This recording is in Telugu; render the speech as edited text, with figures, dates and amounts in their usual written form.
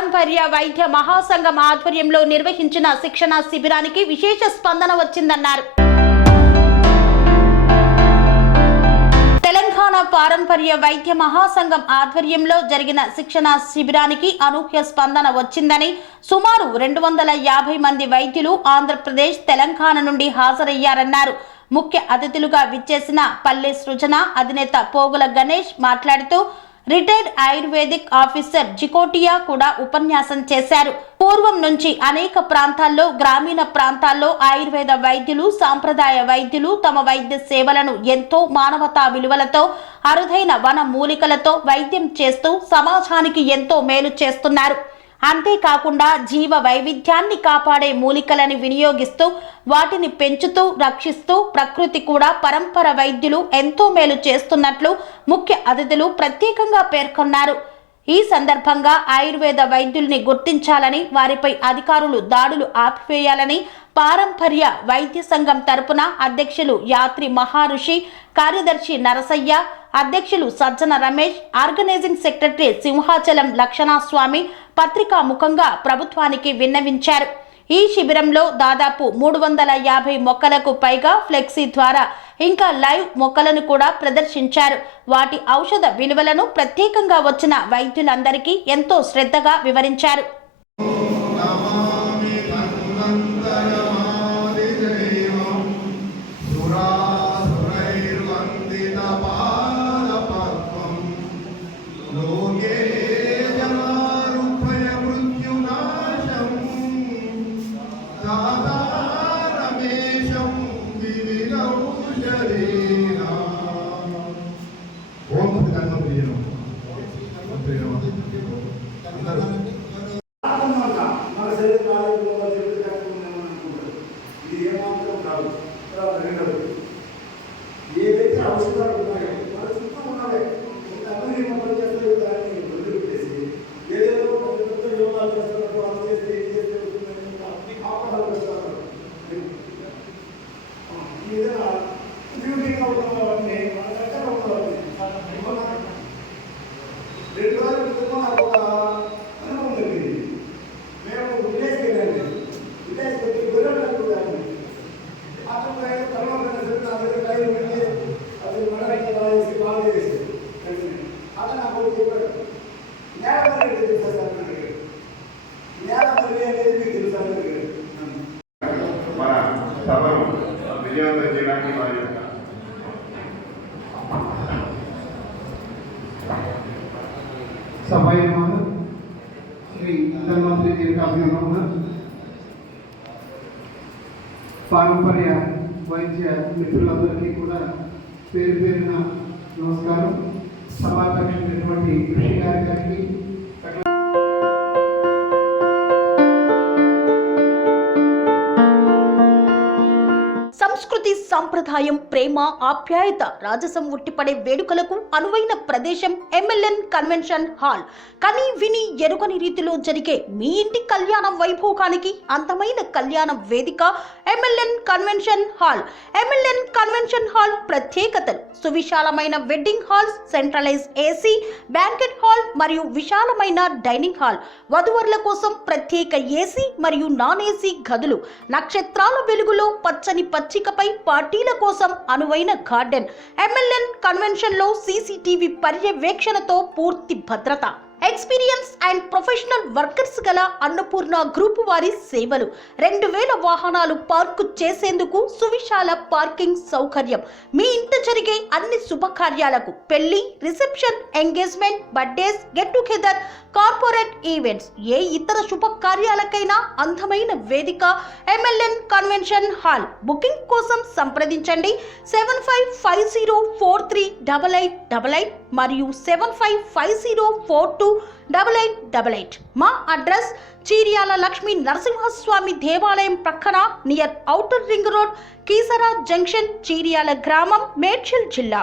పారంపర్య వైద్య మహాసంఘం ఆధ్వర్యంలో నిర్వహించిన శిక్షణ శిబిరానికి విశేష స్పందన వచ్చిందన్నారు. తెలంగాణ పారంపర్య వైద్య మహాసంఘం ఆధ్వర్యంలో జరిగిన శిక్షణ శిబిరానికి అనూహ్య స్పందన వచ్చిందని, సుమారు 250 మంది వైద్యులు ఆంధ్రప్రదేశ్, తెలంగాణ నుండి హాజరయ్యారన్నారు. ముఖ్య అతిథులుగా విచ్చేసిన పల్లె సృజన అధినేత పోగుల గణేష్ మాట్లాడుతూ రిటైర్డ్ ఆయుర్వేదిక్ ఆఫీసర్ జికోటియా కూడా ఉపన్యాసం చేశారు. పూర్వం నుంచి అనేక ప్రాంతాల్లో, గ్రామీణ ప్రాంతాల్లో ఆయుర్వేద వైద్యులు, సాంప్రదాయ వైద్యులు తమ వైద్య సేవలను ఎంతో మానవతా విలువలతో, అరుదైన వన మూలికలతో వైద్యం చేస్తూ సమాజానికి ఎంతో మేలు చేస్తున్నారు. అంతేకాకుండా జీవ వైవిధ్యాన్ని కాపాడే మూలికలను వినియోగిస్తూ వాటిని పెంచుతూ రక్షిస్తూ ప్రకృతి కూడా పరంపర వైద్యులు ఎంతో మేలు చేస్తున్నట్లు ముఖ్య అతిథులు ప్రత్యేకంగా పేర్కొన్నారు. ఈ సందర్భంగా ఆయుర్వేద వైద్యుల్ని గుర్తించాలని, వారిపై అధికారులు దాడులు ఆపివేయాలని పారంపర్య వైద్య సంఘం తరపున అధ్యక్షులు యాత్రి మహారుషి, కార్యదర్శి నరసయ్య, అధ్యక్షులు సజ్జన రమేష్, ఆర్గనైజింగ్ సెక్రటరీ సింహాచలం లక్షణస్వామి పత్రికా ముఖంగా ప్రభుత్వానికి విన్నవించారు. ఈ శిబిరంలో దాదాపు 350 మొక్కలకు పైగా ఫ్లెక్సీ ద్వారా ఇంకా లైవ్ మొక్కలను కూడా ప్రదర్శించారు. వాటి ఔషధ విలువలను ప్రత్యేకంగా వచ్చిన వైద్యులందరికీ ఎంతో శ్రద్ధగా వివరించారు. ఏదైతే అవసరాలు ఉన్నాయో మన చుట్టూ ఉన్నవే కొంతమంది మొక్కలు చేస్తారు, దాన్ని వదిలిపెట్టేసి ఏదేదో పెద్ద యోగాలు చేస్తున్నారు, అది చేస్తే ఇది చేస్తే అన్ని కాపాడాలు చేస్తారు. ఏదైనా బ్యూటీగా ఉన్నవాళ్ళని మన దగ్గర ఉన్నవాళ్ళని 2 రోజుల క్రితం నాకు ఒక అనుభవం జరిగింది. మేము విలేజ్కి వెళ్ళండి, విలేజ్కి వెళ్ళి గొర్రెలు కట్టుకుంటాము. అక్కడ తర్వాత అది మడవేసి బాగా చేసి అతను నాకు చెప్పాడు, నేల మర్రి తెలుసా సార్ అడిగాడు. నేల మర్రి అనేది మీకు తెలుసా అడిగాడు. మన సభను విజయవంతం చేయడానికి వారి యొక్క सभाई श्री धर्मश्री दीर्घाभिमान पारंपर्य वैद्य मित्रुలందరికీ కూడా పేరు పేరున నమస్కారం. సభాధ్యక్షుడైనటువంటి కృషి గారికి, సంస్కృతి, సంప్రదాయం, ప్రేమ, ఆప్యాయత, రాజసం ఉట్టిపడే వేడుకలకు అనువైన ప్రదేశం ఎంఎల్ఎన్ కన్వెన్షన్ హాల్. కని విని ఎరుగని రీతిలో జరిగే మీ ఇంటి కళ్యాణ వైభోగానికి అందమైన కళ్యాణ వేదిక MLN convention hall. MLN convention hall ప్రత్యేకతలు: సువిశాలమైన wedding halls, centralize AC banquet hall మరియు విశాలమైన డైనింగ్ హాల్, వధువరుల కోసం ప్రత్యేక ఏసీ మరియు నాన్ ఏసీ గదులు, నక్షత్రాల వెలుగులో పచ్చని పచ్చికపై పార్టీల కోసం అనువైన గార్డెన్. ఎంఎల్ఎన్ కన్వెన్షన్ లో సీసీటీవీ పర్యవేక్షణతో పూర్తి భద్రత. ఎక్స్పీరియన్స్ అండ్ ప్రొఫెషనల్ వర్కర్స్ గల అన్నపూర్ణ గ్రూప్ వారి సేవలు. 2000 వాహనాలు పార్కు చేసేందుకు సువిశాల పార్కింగ్ సౌకర్యం. మీ ఇంట జరిగే అన్ని శుభకార్యాలకు, పెళ్లి, reception, engagement, birthdays, get together, corporate events, ఏ ఇతర శుభకార్యాలకైనా అందమైన వేదిక ఎంఎల్ఎన్ కన్వెన్షన్ హాల్. బుకింగ్ కోసం సంప్రదించండి 7550438888 మరియు 7550428888. మా అడ్రస్ చీర్యాల లక్ష్మీ నరసింహస్వామి దేవాలయం ప్రక్కన, near outer ring road, Keesara junction, Cheeryal గ్రామం, మేడ్చల్ జిల్లా.